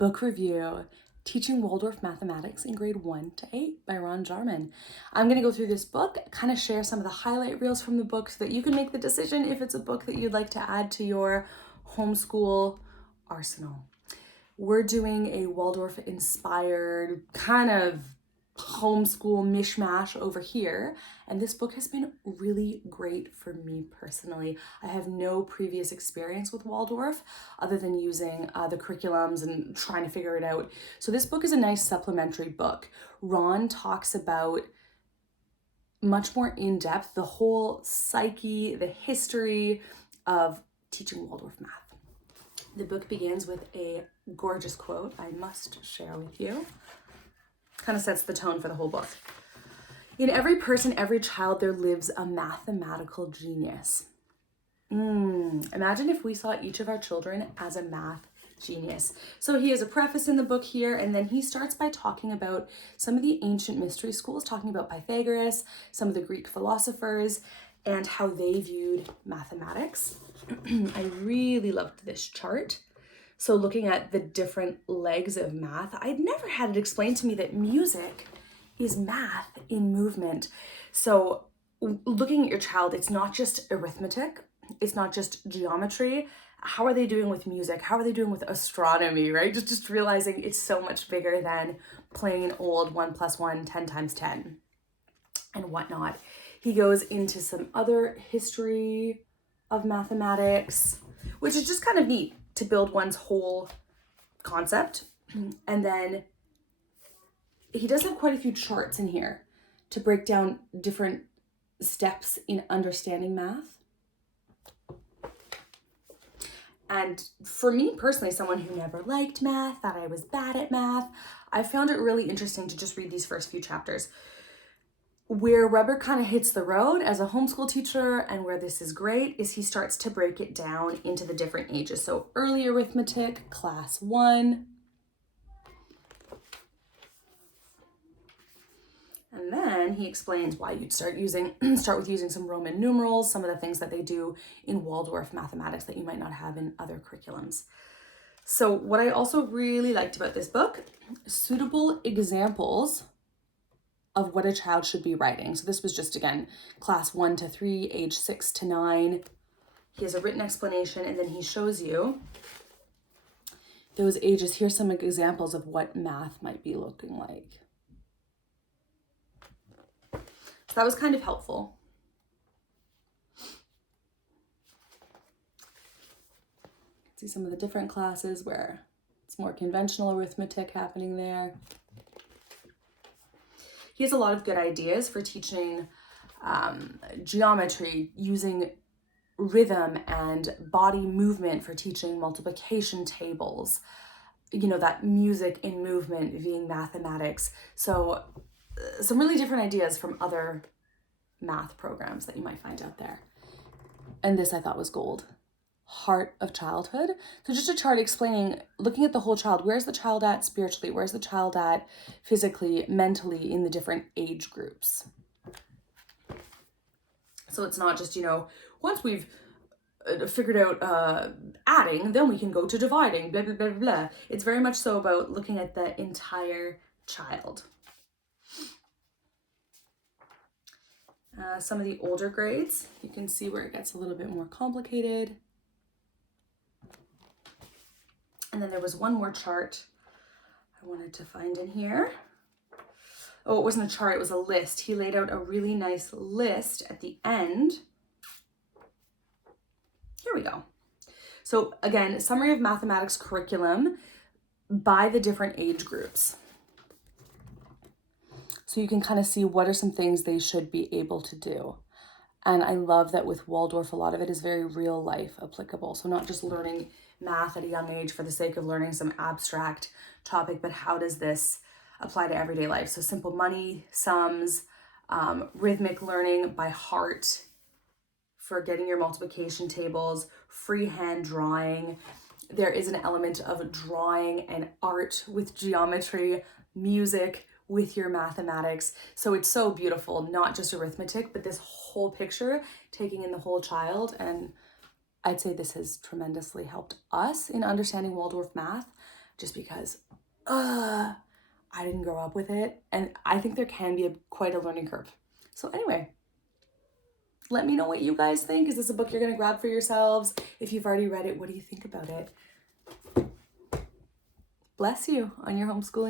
book review, Teaching Waldorf Mathematics in Grade 1 to 8 by Ron Jarmans. I'm going to go through this book, kind of share some of the highlight reels from the book so that you can make the decision if it's a book that you'd like to add to your homeschool arsenal. We're doing a Waldorf-inspired kind of homeschool mishmash over here, and this book has been really great for me personally. I have no previous experience with Waldorf other than using the curriculums and trying to figure it out. So this book is a nice supplementary book. Ron talks about much more in depth the whole psyche, the history of teaching Waldorf math. The book begins with a gorgeous quote I must share with you. Kind of sets the tone for the whole book. In every person, every child, there lives a mathematical genius. Imagine if we saw each of our children as a math genius. So he has a preface in the book here, and then he starts by talking about some of the ancient mystery schools, talking about Pythagoras, some of the Greek philosophers, and how they viewed mathematics. I really loved this chart. So looking at the different legs of math, I'd never had it explained to me that music is math in movement. So looking at your child, it's not just arithmetic, it's not just geometry. How are they doing with music? How are they doing with astronomy, right? Just realizing it's so much bigger than plain old 1 + 1, 10 × 10 and whatnot. He goes into some other history of mathematics, which is just kind of neat to build one's whole concept. And then he does have quite a few charts in here to break down different steps in understanding math. And for me personally, someone who never liked math, thought I was bad at math, I found it really interesting to just read these first few chapters. Where rubber kind of hits the road as a homeschool teacher and where this is great is he starts to break it down into the different ages. So early arithmetic, class 1. And then he explains why you'd start with using some Roman numerals, some of the things that they do in Waldorf mathematics that you might not have in other curriculums. So what I also really liked about this book, suitable examples of what a child should be writing. So this was just, again, class 1 to 3, age 6 to 9. He has a written explanation, and then he shows you those ages. Here's some examples of what math might be looking like. So that was kind of helpful. See some of the different classes where it's more conventional arithmetic happening there. He has a lot of good ideas for teaching geometry, using rhythm and body movement for teaching multiplication tables, that music in movement being mathematics. So some really different ideas from other math programs that you might find out there. And this I thought was gold. Heart of childhood. So just a chart explaining, looking at the whole child. Where's the child at spiritually? Where's the child at physically, mentally in the different age groups? So it's not just, once we've figured out adding, then we can go to dividing, blah, blah, blah, blah. It's very much so about looking at the entire child. Some of the older grades, you can see where it gets a little bit more complicated. And then there was one more chart I wanted to find in here. Oh, it wasn't a chart, it was a list. He laid out a really nice list at the end. Here we go. So again, summary of mathematics curriculum by the different age groups. So you can kind of see what are some things they should be able to do. And I love that with Waldorf, a lot of it is very real life applicable. So not just learning math at a young age for the sake of learning some abstract topic, but how does this apply to everyday life? So simple money, sums, rhythmic learning by heart for getting your multiplication tables, freehand drawing. There is an element of drawing and art with geometry, music with your mathematics. So it's so beautiful, not just arithmetic, but this whole picture, taking in the whole child. And I'd say this has tremendously helped us in understanding Waldorf math, just because I didn't grow up with it. And I think there can be quite a learning curve. So anyway, let me know what you guys think. Is this a book you're going to grab for yourselves? If you've already read it, what do you think about it? Bless you on your homeschooling